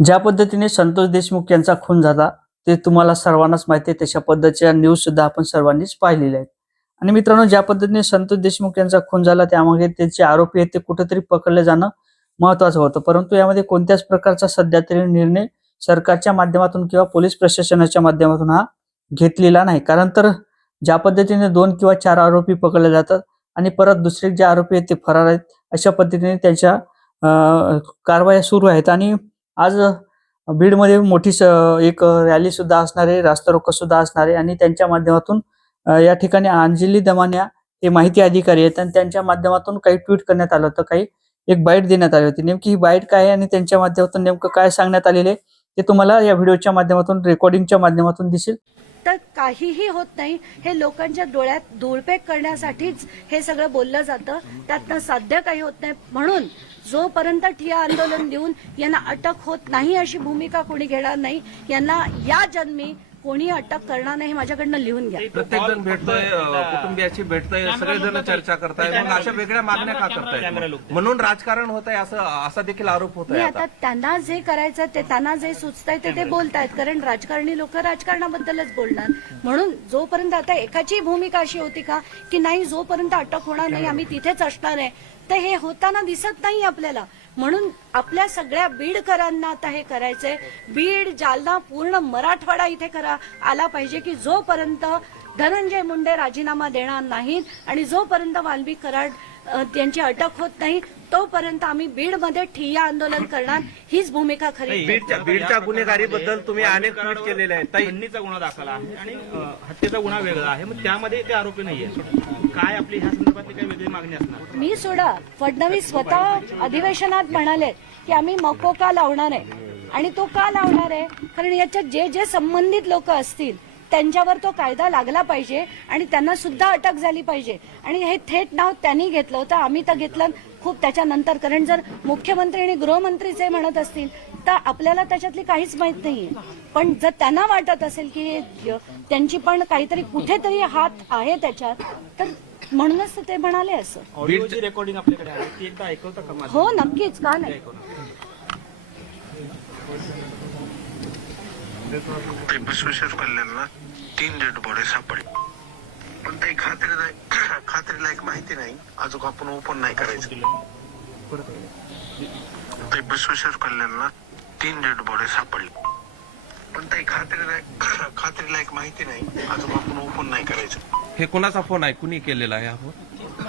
ज्या पद्धतीने संतोष देशमुख यांचा खून झाला ते तुम्हाला सर्वांनाच माहिती आहे. तशा पद्धतीच्या न्यूज सुद्धा आपण सर्वांनीच पाहिलेल्या आहेत. आणि मित्रांनो ज्या पद्धतीने संतोष देशमुख यांचा खून झाला त्यामागे त्याचे आरोपी आहेत ते कुठेतरी पकडले जाणं महत्वाचं होतं. परंतु यामध्ये कोणत्याच प्रकारचा सध्या तरी निर्णय सरकारच्या माध्यमातून किंवा पोलीस प्रशासनाच्या माध्यमातून हा घेतलेला नाही. कारण तर ज्या पद्धतीने दोन किंवा चार आरोपी पकडले जातात आणि परत दुसरे जे आरोपी आहेत ते फरार आहेत अशा पद्धतीने त्यांच्या कारवाया सुरू आहेत. आणि आज बीडमध्ये मोठी स- एक रॅली सुद्धा असणार आहे रास्ता रोको सुद्धा असणार आहे आणि त्यांच्या माध्यमातून या ठिकाणी अंजली दमान्या हे माहिती अधिकारी आहेत आणि त्यांच्या माध्यमातून काही ट्विट करण्यात आलं होतं काही एक बाईट देण्यात आली होती. नेमकी ही बाईट काय आहे आणि त्यांच्या माध्यमातून नेमकं काय सांगण्यात आलेले ते तुम्हाला या व्हिडिओच्या माध्यमातून रेकॉर्डिंगच्या माध्यमातून दिसेल. तर काहीही होत नाही. हे लोकांच्या डोळ्यात धुळपेक करण्यासाठीच हे सगळं बोललं जातं. त्यातनं साध्य काही होत नाही. म्हणून जोपर्यंत ठिया आंदोलन देऊन यांना अटक होत नाही अशी भूमिका कोणी घेणार नाही यांना या जन्मी कोणी अटक करणार नाही हे माझ्याकडनं लिहून घ्या. प्रत्येक जण भेटतोय. कुटुंबियाची भेटतोय सगळेजण चर्चा करताय मग अशा वेगळ्या मागण्या का करताय? म्हणून राजकारण होत आहे असं असा देखील आरोप होत नाही आहे आता त्यांना जे करायचं ते त्यांना जे सुचतंय ते ते बोलतायत कारण राजकारणी लोक राजकारणाबद्दलच बोलणार. म्हणून जोपर्यंत आता एकाची भूमिका अशी होती का की नाही जोपर्यंत अटक होणार नाही आम्ही तिथेच असणार आहे तर हे होताना दिसत नाही आपल्याला. म्हणून आपल्या सगळ्या बीडकरांना आता हे करायचंय. बीड जालना पूर्ण मराठवाडा इथे करा. आला पाहिजे की जोपर्यंत धनंजय मुंडे राजीनामा देणार नाहीत आणि जोपर्यंत वाल्मी कराड त्यांची अटक होत नाही. तोपर्यंत आम्ही बीडमध्ये ठिय्या आंदोलन करणार. हीच भूमिका खरी बीडच्या बीडच्या गुन्हेगारीबद्दल तुम्ही अनेक ट्विट केलेले आहेत. खंडणीचा गुन्हा दाखल आहे आणि हत्येचा गुन्हा वेगळा आहे. मग त्यामध्ये ते आरोपी नाहीये. काय आपली ह्या संदर्भातली काही वेगळी मागणी असणार? मी सोडा फडणवीस स्वतः अधिवेशनात म्हणाले की आम्ही मको का लावणार आहे? आणि तो का लावणार आहे? कारण याच्यात जे जे संबंधित लोक असतील त्यांच्यावर तो कायदा लागला पाहिजे आणि त्यांना सुद्धा अटक झाली पाहिजे. आणि हे थेट नाव त्यांनी घेतलं होतं. आम्ही तर घेतलं खूप त्याच्यानंतर. कारण जर मुख्यमंत्री आणि गृहमंत्रीच हे म्हणत असतील तर आपल्याला त्याच्यातली काहीच माहीत नाहीये. पण जर त्यांना वाटत असेल की त्यांची पण काहीतरी कुठेतरी हात आहे त्याच्यात तर म्हणूनच तर ते म्हणाले असं. रेकॉर्डिंग आपल्याकडे? हो नक्कीच. का नाही? ते कल्याणला तीन डेड बॉडी सापडली. पण काही खात्री नाही खात्रीलायक माहिती नाही. अजून आपण ओपन नाही करायचं. ते बसवेश्वर कल्याणला तीन डेड बॉडी सापडली. पण काही खात्री नाही खात्रीलायक माहिती नाही. अजून आपण ओपन नाही करायचं. हे कोणाचा फोन आहे? कुणी केलेला आहे हा फोन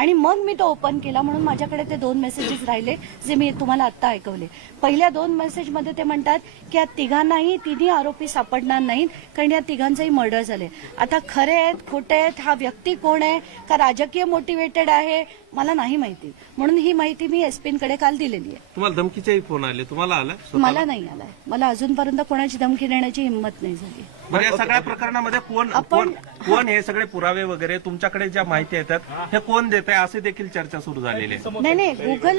आणि मग मी तो ओपन केला म्हणून माझ्याकडे ते दोन मेसेजेस राहिले जे मी तुम्हाला आत्ता ऐकवले. पहिल्या दोन मेसेजमध्ये ते म्हणतात की या तिघांनाही तिन्ही आरोपी सापडणार नाहीत कारण या तिघांचंही मर्डर झाले आता खरे आहेत खोटे आहेत हा व्यक्ती कोण आहे का राजकीय मोटिवेटेड आहे मला नाही माहिती. म्हणून ही माहिती मी एसपींकडे काल दिलेली आहे. तुम्हाला धमकीचेही फोन आले. तुम्हाला आला मला नाही आलाय. मला अजूनपर्यंत कोणाची धमकी देण्याची हिंमत नाही झाली. बरं या सगळ्या प्रकरणामध्ये कोण आपण- कोण कोण हे सगळे पुरावे वगैरे तुमच्याकडे ज्या माहिती येतात हे कोण देत आहे असे देखील चर्चा सुरू झालेली आहे. नाही नाही गुगल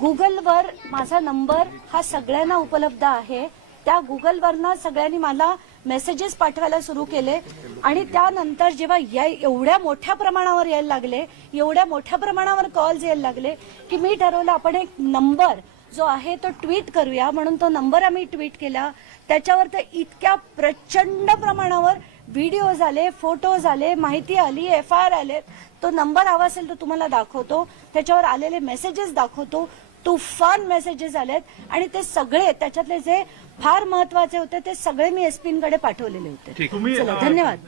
गुगलवर माझा नंबर हा सगळ्यांना उपलब्ध आहे. त्या गुगलवरनं सगळ्यांनी मला मेसेजेस पाठवायला सुरू केले. आणि त्यानंतर जेव्हा या एवढ्या मोठ्या प्रमाणावर यायला लागले एवढ्या मोठ्या प्रमाणावर कॉल्स यायला लागले की मी ठरवलं आपण एक नंबर जो आहे तो ट्विट करूया. म्हणून तो नंबर आम्ही ट्विट केला. त्याच्यावर तर इतक्या प्रचंड प्रमाणावर व्हिडिओ झाले फोटो झाले माहिती आली एफ आय आर आले तो नंबर हवा असेल तर तुम्हाला दाखवतो. त्याच्यावर आलेले मेसेजेस दाखवतो. तुफान मेसेजेस आलेत. आणि ते सगळे त्याच्यातले जे फार महत्त्वाचे होते ते सगळे मी एसपींकडे पाठवलेले होते. धन्यवाद.